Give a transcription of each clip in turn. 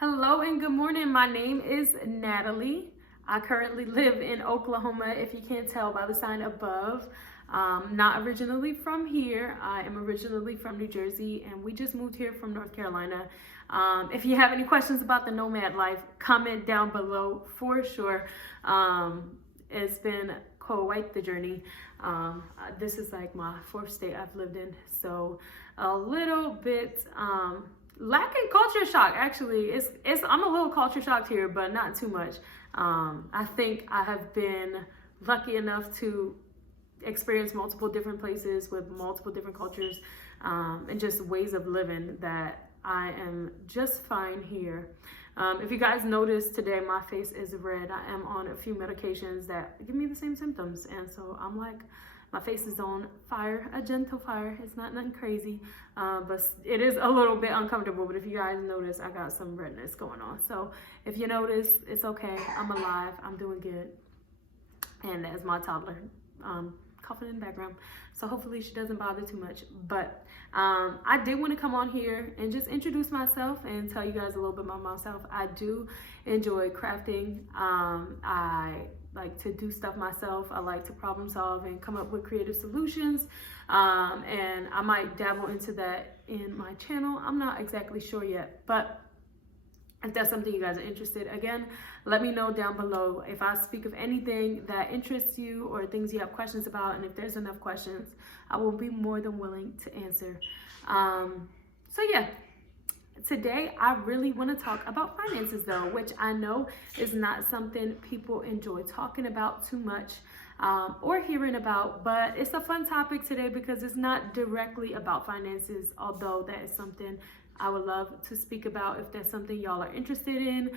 Hello and good morning. My name is Natalie. I currently live in Oklahoma, if you can't tell by the sign above. Not originally from here. I am originally from New Jersey, and we just moved here from North Carolina. If you have any questions about the nomad life, comment down below for sure. It's been quite the journey. This is like my fourth state I've lived in, so a little bit lacking culture shock. Actually, it's I'm a little culture shocked here, but not too much. I think I have been lucky enough to experience multiple different places with multiple different cultures, and just ways of living that I am just fine here. If you guys notice today, my face is red. I am on a few medications that give me the same symptoms, and so I'm like, my face is on fire, a gentle fire. It's not nothing crazy, but it is a little bit uncomfortable. But if you guys notice, I got some redness going on. So if you notice, it's okay. I'm alive. I'm doing good. And as my toddler, coughing in the background. So hopefully she doesn't bother too much. But I did want to come on here and just introduce myself and tell you guys a little bit about myself. I do enjoy crafting. I like to do stuff myself. I like to problem solve and come up with creative solutions. And I might dabble into that in my channel. I'm not exactly sure yet, but if that's something you guys are interested, again, let me know down below if I speak of anything that interests you or things you have questions about. And if there's enough questions, I will be more than willing to answer. So yeah, today I really want to talk about finances though, which I know is not something people enjoy talking about too much, or hearing about, but it's a fun topic today because it's not directly about finances, although that is something I would love to speak about if that's something y'all are interested in,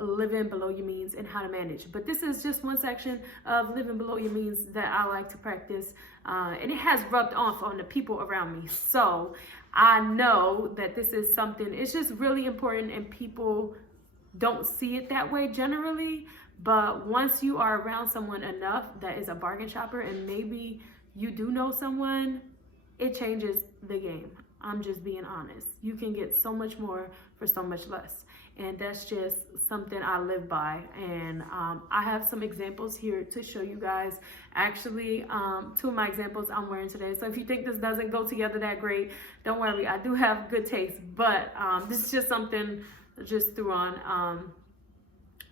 living below your means and how to manage. But this is just one section of living below your means that I like to practice, and it has rubbed off on the people around me. So I know that this is something, it's just really important, and people don't see it that way generally. But once you are around someone enough that is a bargain shopper, and maybe you do know someone, it changes the game. I'm just being honest. You can get so much more for so much less. And that's just something I live by. And I have some examples here to show you guys. Actually, two of my examples I'm wearing today. So if you think this doesn't go together that great, don't worry. I do have good taste. But this is just something I just threw on.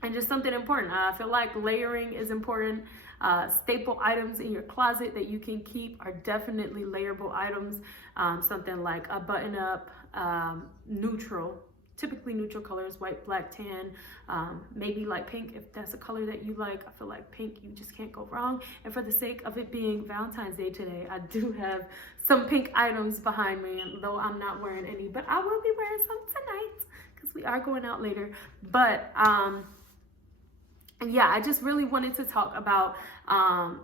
And just something important. I feel like layering is important. Staple items in your closet that you can keep are definitely layerable items. Something like a button-up, neutral, typically neutral colors, white, black, tan, maybe like pink if that's a color that you like. I feel like pink, you just can't go wrong. And for the sake of it being Valentine's Day today, I do have some pink items behind me, though I'm not wearing any, but I will be wearing some tonight because we are going out later. But and yeah, I just really wanted to talk about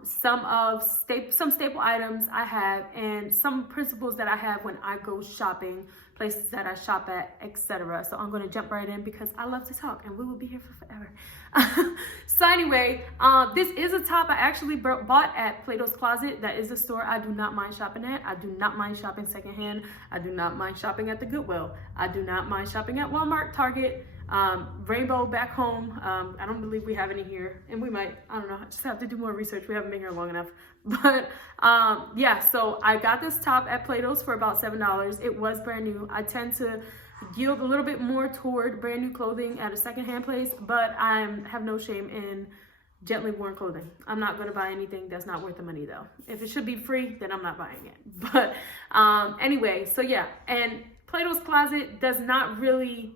some staple items I have and some principles that I have when I go shopping, places that I shop at, etc. So I'm going to jump right in because I love to talk and we will be here for forever. So anyway, this is a top I actually bought at Plato's Closet. That is a store I do not mind shopping at. I do not mind shopping secondhand. I do not mind shopping at the Goodwill. I do not mind shopping at Walmart, Target, Rainbow back home. I don't believe we have any here, and we might, I don't know, I just have to do more research. We haven't been here long enough. But yeah, so I got this top at Plato's for about $7. It was brand new. I tend to yield a little bit more toward brand new clothing at a secondhand place, but I have no shame in gently worn clothing. I'm not going to buy anything that's not worth the money though. If it should be free, then I'm not buying it. But anyway, so yeah, and Plato's Closet does not really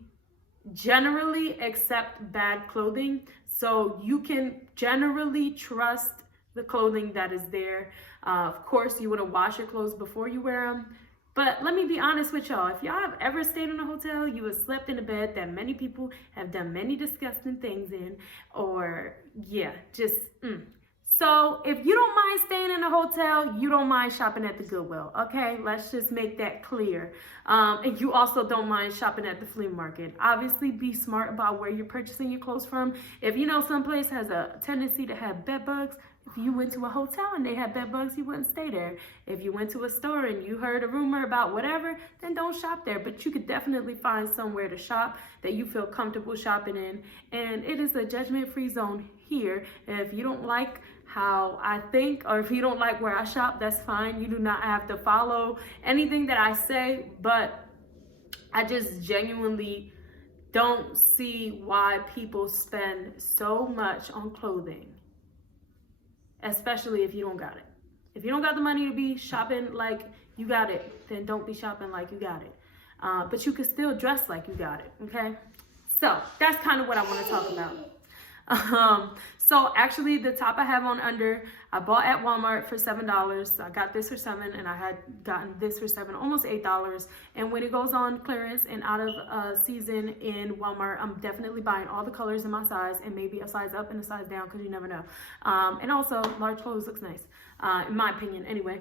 generally accept bad clothing, so you can generally trust the clothing that is there. Of course, you want to wash your clothes before you wear them, but let me be honest with y'all. If y'all have ever stayed in a hotel, you have slept in a bed that many people have done many disgusting things in, or yeah, just So if you don't mind staying in a hotel, you don't mind shopping at the Goodwill, okay? Let's just make that clear. And you also don't mind shopping at the flea market. Obviously, be smart about where you're purchasing your clothes from. If you know someplace has a tendency to have bed bugs, If you went to a hotel and they had bed bugs, you wouldn't stay there. If you went to a store and you heard a rumor about whatever, then don't shop there. But you could definitely find somewhere to shop that you feel comfortable shopping in. And it is a judgment-free zone here. And if you don't like how I think, or if you don't like where I shop, that's fine. You do not have to follow anything that I say, but I just genuinely don't see why people spend so much on clothing, especially if you don't got it. If you don't got the money to be shopping like you got it, then don't be shopping like you got it. But you can still dress like you got it, okay? So that's kind of what I want to talk about. So actually the top I have on under, I bought at Walmart for $7. I got this for $7 and I had gotten this for $7, almost $8. And when it goes on clearance and out of season in Walmart, I'm definitely buying all the colors in my size and maybe a size up and a size down because you never know. And also large clothes looks nice, in my opinion anyway.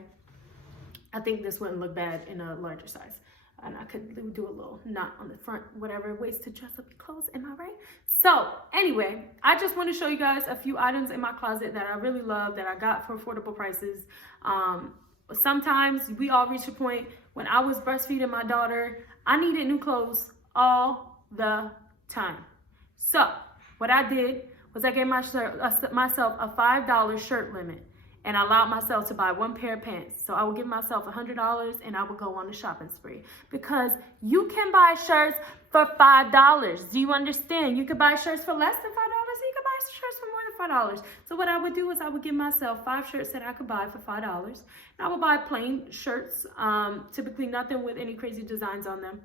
I think this wouldn't look bad in a larger size. And I could do a little knot on the front, whatever, ways to dress up your clothes, am I right? So anyway, I just want to show you guys a few items in my closet that I really love, that I got for affordable prices. Sometimes we all reach a point, when I was breastfeeding my daughter, I needed new clothes all the time. So what I did was I gave myself a $5 shirt limit. And I allowed myself to buy one pair of pants. So I would give myself $100 and I would go on a shopping spree. Because you can buy shirts for $5. Do you understand? You could buy shirts for less than $5. You could buy shirts for more than $5. So what I would do is I would give myself 5 shirts that I could buy for $5. And I would buy plain shirts, typically nothing with any crazy designs on them.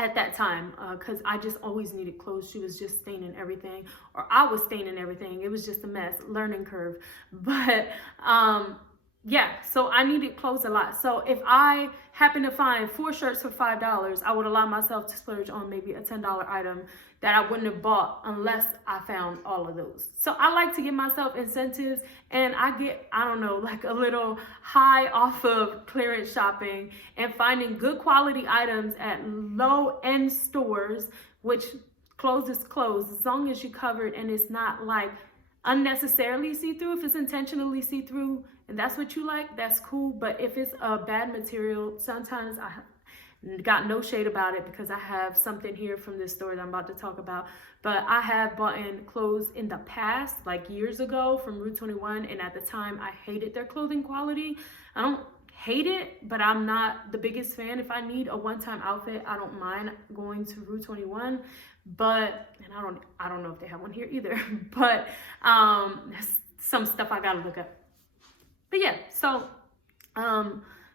At that time, because I just always needed clothes. She was just staining everything, or I was staining everything. It was just a mess, learning curve. But yeah, so I needed clothes a lot. So if I happen to find 4 shirts for $5, I would allow myself to splurge on maybe a $10 item that I wouldn't have bought unless I found all of those. So I like to give myself incentives, and I get, I don't know, like a little high off of clearance shopping and finding good quality items at low end stores, which clothes is clothes, as long as you covered and it's not like unnecessarily see-through. If it's intentionally see-through and that's what you like, that's cool. But if it's a bad material, sometimes I got no shade about it because I have something here from this store that I'm about to talk about. But I have bought in clothes in the past, like years ago, from Rue 21, and at the time I hated their clothing quality. I don't hate it, but I'm not the biggest fan. If I need a one-time outfit, I don't mind going to Rue 21. But, and I don't know if they have one here either, but some stuff I gotta look up. But yeah, so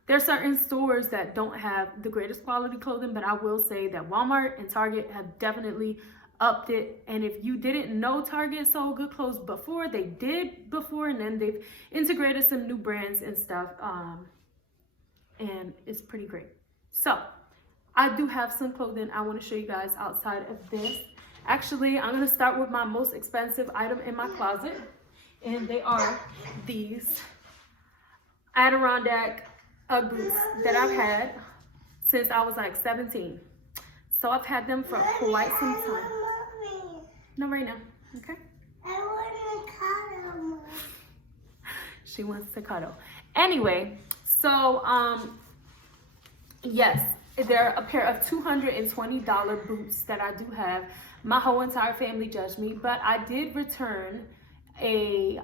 there are certain stores that don't have the greatest quality clothing, but I will say that Walmart and Target have definitely upped it. And if you didn't know Target sold good clothes before, they did before, and then they've integrated some new brands and stuff, and it's pretty great. So I do have some clothing I want to show you guys outside of this. Actually, I'm going to start with my most expensive item in my closet, and they are these Adirondack Ugg boots that I've had since I was like 17. So I've had them for quite some time. No, right now, okay? I want to cuddle. She wants to cuddle. Anyway, so yes, they're a pair of $220 boots that I do have. My whole entire family judged me, but I did return a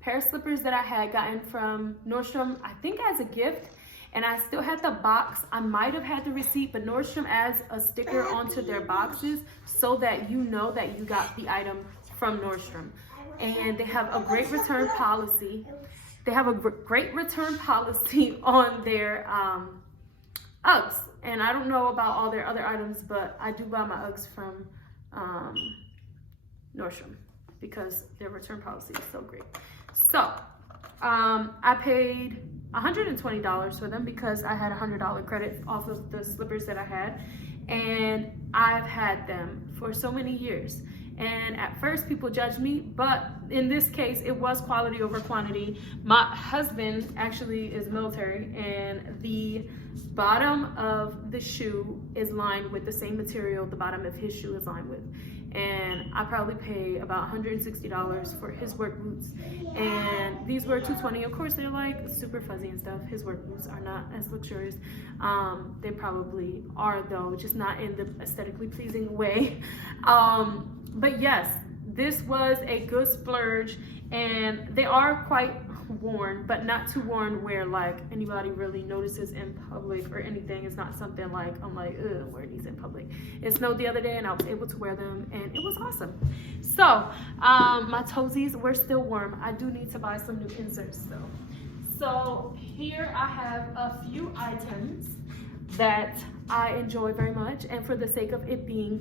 pair of slippers that I had gotten from Nordstrom, I think as a gift, and I still had the box. I might have had the receipt, but Nordstrom adds a sticker onto their boxes so that you know that you got the item from Nordstrom. And they have a great return policy. They have a great return policy on their Uggs. And I don't know about all their other items, but I do buy my Uggs from Nordstrom because their return policy is so great. So I paid $120 for them because I had $100 credit off of the slippers that I had, and I've had them for so many years. And at first people judged me, but in this case, it was quality over quantity. My husband actually is military, and the bottom of the shoe is lined with the same material the bottom of his shoe is lined with. And I probably pay about $160 for his work boots, and these were $220. Of course, they're like super fuzzy and stuff. His work boots are not as luxurious. They probably are though, just not in the aesthetically pleasing way. But yes, this was a good splurge, and they are quite worn, but not too worn where like anybody really notices in public or anything. It's not something like I'm like, ugh, I'm wearing these in public. It snowed the other day and I was able to wear them, and it was awesome. So my toesies were still warm. I do need to buy some new inserts though. So here I have a few items that I enjoy very much, and for the sake of it being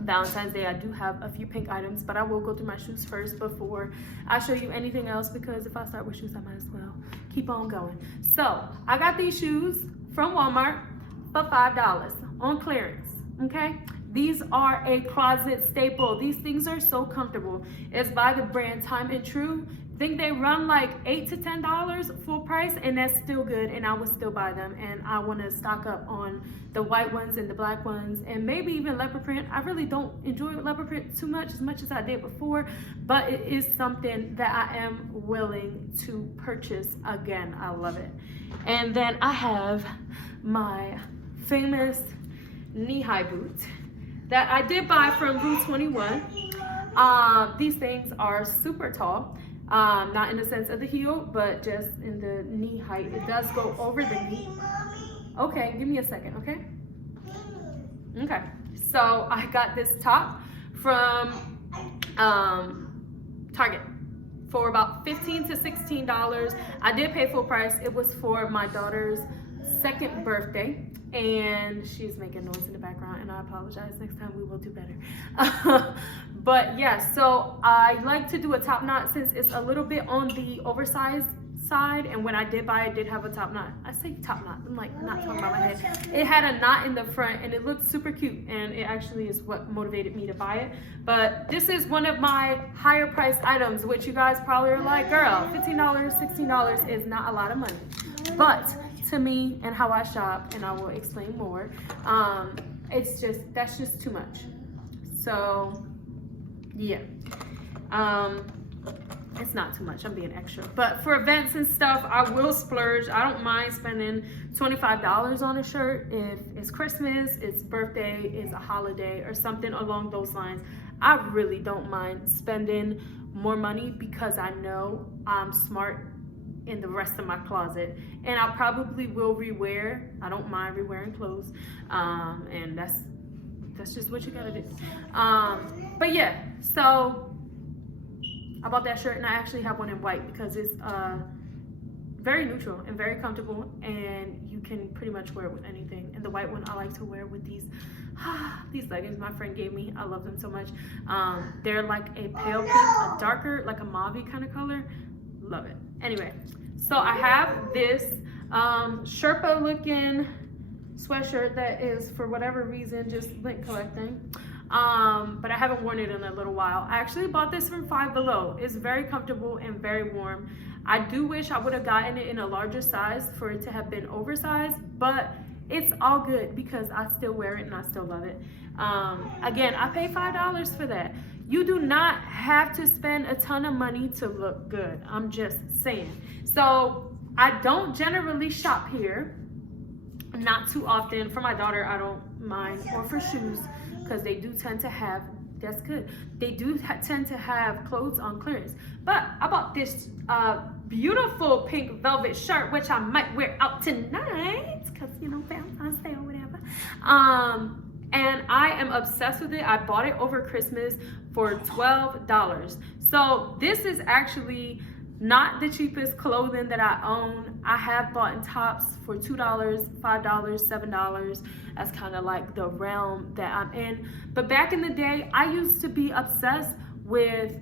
Valentine's Day, I do have a few pink items, but I will go through my shoes first before I show you anything else, because if I start with shoes, I might as well keep on going. So I got these shoes from Walmart for $5 on clearance, okay? These are a closet staple. These things are so comfortable. It's by the brand Time and True. I think they run like $8 to $10 full price, and that's still good, and I would still buy them. And I want to stock up on the white ones and the black ones, and maybe even leopard print. I really don't enjoy leopard print too much as I did before, but it is something that I am willing to purchase again. I love it. And then I have my famous knee-high boots that I did buy from Rue 21. These things are super tall. Not in the sense of the heel, but just in the knee height. It does go over the knee. Okay, give me a second, okay? Okay, so I got this top from Target for about $15 to $16. I did pay full price. It was for my daughter's 2nd birthday, and she's making noise in the background, and I apologize. Next time we will do better. But yeah, so I like to do a top knot since it's a little bit on the oversized side, and when I did buy it, did have a top knot. I say top knot, I'm like not talking about my head. It had a knot in the front, and it looked super cute, and it actually is what motivated me to buy it. But this is one of my higher priced items, which you guys probably are like, girl, $15, $16 is not a lot of money. But to me and how I shop, and I will explain more, that's just too much. So yeah, it's not too much. I'm being extra, but for events and stuff, I will splurge. I don't mind spending $25 on a shirt if it's Christmas, it's birthday, it's a holiday, or something along those lines. I really don't mind spending more money because I know I'm smart in the rest of my closet, and I probably will rewear. I don't mind re-wearing clothes, and that's just what you gotta do. But yeah, so I bought that shirt, and I actually have one in white because it's very neutral and very comfortable, and you can pretty much wear it with anything. And the white one I like to wear with these leggings my friend gave me. I love them so much. They're like a pale pink, a darker, like a mauve kind of color. Love it. Anyway, so I have this Sherpa looking sweatshirt that is, for whatever reason, just lint collecting. But I haven't worn it in a little while. I actually bought this from Five Below. It's very comfortable and very warm. I do wish I would have gotten it in a larger size for it to have been oversized, but it's all good because I still wear it and I still love it. Again, I paid $5 for that. You do not have to spend a ton of money to look good. I'm just saying. So I don't generally shop here. Not too often. For my daughter, I don't mind, or for shoes, because they do tend to have, that's good, they do tend to have clothes on clearance. But I bought this beautiful pink velvet shirt, which I might wear out tonight because, you know, Valentine's Day or whatever. And I am obsessed with it. I bought it over Christmas for $12. So this is actually not the cheapest clothing that I own. I have bought tops for $2, $5, $7. That's kind of like the realm that I'm in. But back in the day, I used to be obsessed with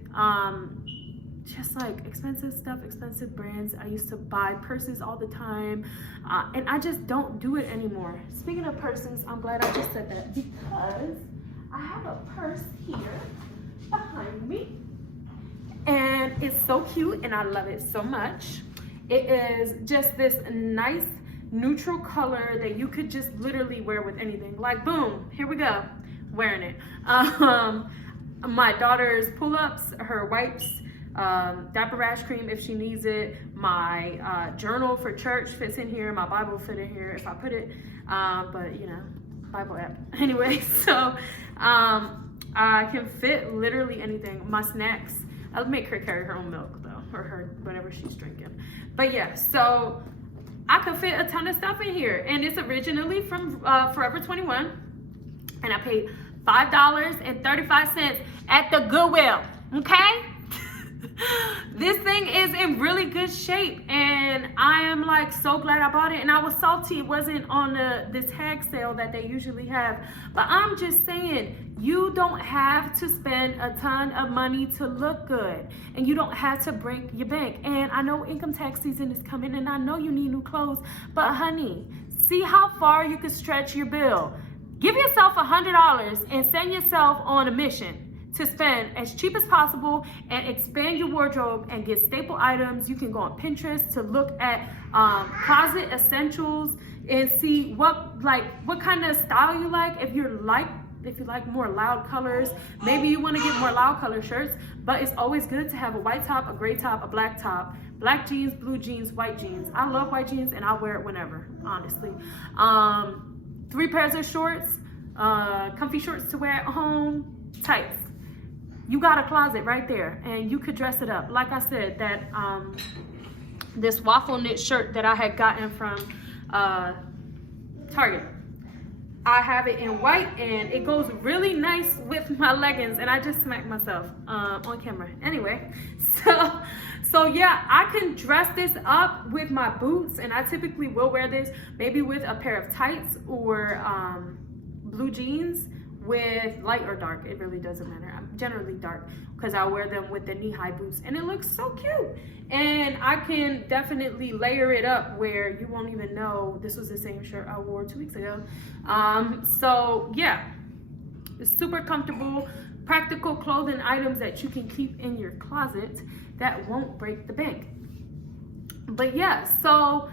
just like expensive stuff, expensive brands. I used to buy purses all the time, and I just don't do it anymore. Speaking of purses, I'm glad I just said that because I have a purse here behind me, and it's so cute and I love it so much. It is just this nice neutral color that you could just literally wear with anything. Like, boom, here we go, wearing it. My daughter's pull-ups, her wipes, diaper rash cream if she needs it, my journal for church fits in here, my Bible fit in here if I put it, but you know, Bible app. Anyway, so I can fit literally anything. My snacks, I'll make her carry her own milk though, or her whatever she's drinking. But yeah, so I could fit a ton of stuff in here, and it's originally from Forever 21, and I paid $5.35 at the Goodwill, okay? This thing is in really good shape, and I am like so glad I bought it. And I was salty it wasn't on the tag sale that they usually have, but I'm just saying, you don't have to spend a ton of money to look good, and you don't have to break your bank. And I know income tax season is coming, and I know you need new clothes, but honey, see how far you can stretch your bill. Give yourself $100 and send yourself on a mission to spend as cheap as possible and expand your wardrobe and get staple items. You can go on Pinterest to look at closet essentials and see what kind of style you like. If you like more loud colors, maybe you want to get more loud color shirts, but it's always good to have a white top, a gray top, a black top, black jeans, blue jeans, white jeans. I love white jeans and I'll wear it whenever, honestly. 3 pairs of shorts, comfy shorts to wear at home, tights. You got a closet right there, and you could dress it up. Like I said, that this waffle knit shirt that I had gotten from Target, I have it in white, and it goes really nice with my leggings, and I just smacked myself on camera. Anyway, so yeah, I can dress this up with my boots, and I typically will wear this maybe with a pair of tights or blue jeans with light or dark. It really doesn't matter. I'm generally dark because I wear them with the knee-high boots, and it looks so cute. And I can definitely layer it up where you won't even know this was the same shirt I wore 2 weeks ago. So yeah, it's super comfortable, practical clothing items that you can keep in your closet that won't break the bank. But yeah, so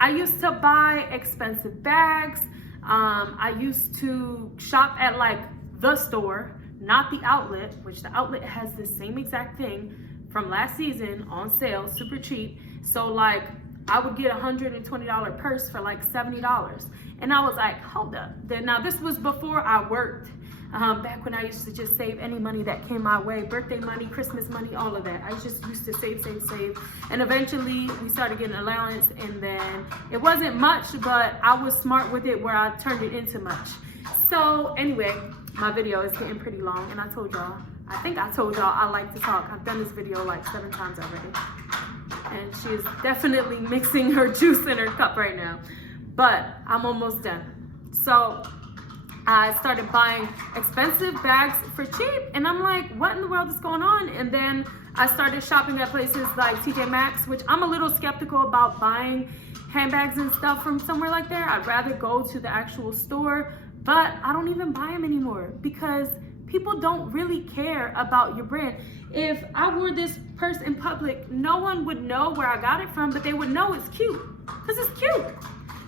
I used to buy expensive bags. I used to shop at like the store, not the outlet, which the outlet has the same exact thing from last season on sale, super cheap. So like I would get a $120 purse for like $70. And I was like, hold up. Now this was before I worked, back when I used to just save any money that came my way, birthday money, Christmas money, all of that. I just used to save. And eventually we started getting allowance, and then it wasn't much, but I was smart with it where I turned it into much. So anyway, my video is getting pretty long, and I think I told y'all I like to talk. I've done this video like 7 times already. And she's definitely mixing her juice in her cup right now. But I'm almost done. So I started buying expensive bags for cheap, and I'm like, what in the world is going on? And then I started shopping at places like TJ Maxx, which I'm a little skeptical about buying handbags and stuff from somewhere like there. I'd rather go to the actual store, but I don't even buy them anymore because people don't really care about your brand. If I wore this purse in public, no one would know where I got it from, but they would know it's cute because it's cute.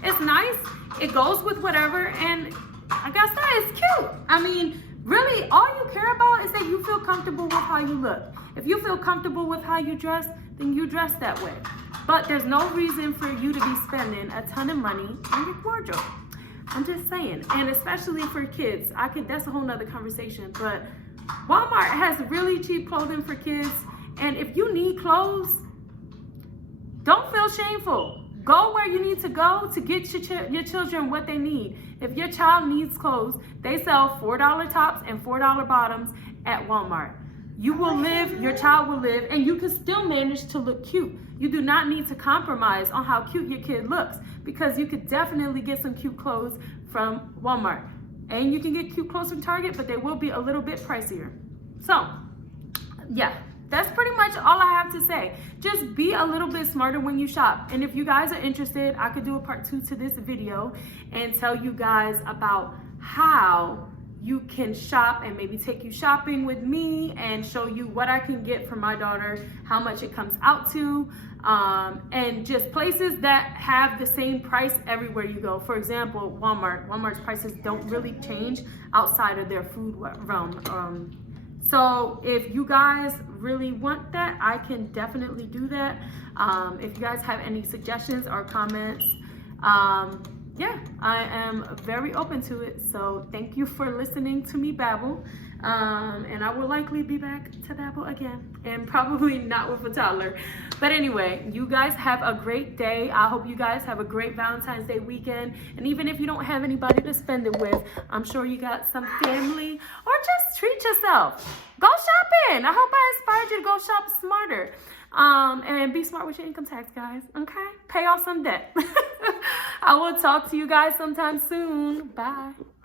It's nice. It goes with whatever, and like I said, it's cute. I mean, really, all you care about is that you feel comfortable with how you look. If you feel comfortable with how you dress, then you dress that way. But there's no reason for you to be spending a ton of money on your wardrobe. I'm just saying, and especially for kids. That's a whole nother conversation, but Walmart has really cheap clothing for kids, and if you need clothes, don't feel shameful. Go where you need to go to get your children what they need. If your child needs clothes, they sell $4 tops and $4 bottoms at Walmart. You will live, your child will live, and you can still manage to look cute. You do not need to compromise on how cute your kid looks, because you could definitely get some cute clothes from Walmart. And you can get cute clothes from Target, but they will be a little bit pricier. So, yeah. That's pretty much all I have to say. Just be a little bit smarter when you shop. And if you guys are interested, I could do a part 2 to this video and tell you guys about how you can shop and maybe take you shopping with me and show you what I can get for my daughter, how much it comes out to, and just places that have the same price everywhere you go. For example, Walmart. Walmart's prices don't really change outside of their food realm. So if you guys really want that, I can definitely do that. If you guys have any suggestions or comments, yeah, I am very open to it. So thank you for listening to me babble. And I will likely be back to babble again, and probably not with a toddler. But anyway, you guys have a great day. I hope you guys have a great Valentine's Day weekend. And even if you don't have anybody to spend it with, I'm sure you got some family, or just treat yourself. Go shopping. I hope I inspired you to go shop smarter. And be smart with your income tax, guys. Okay? Pay off some debt. I will talk to you guys sometime soon. Bye.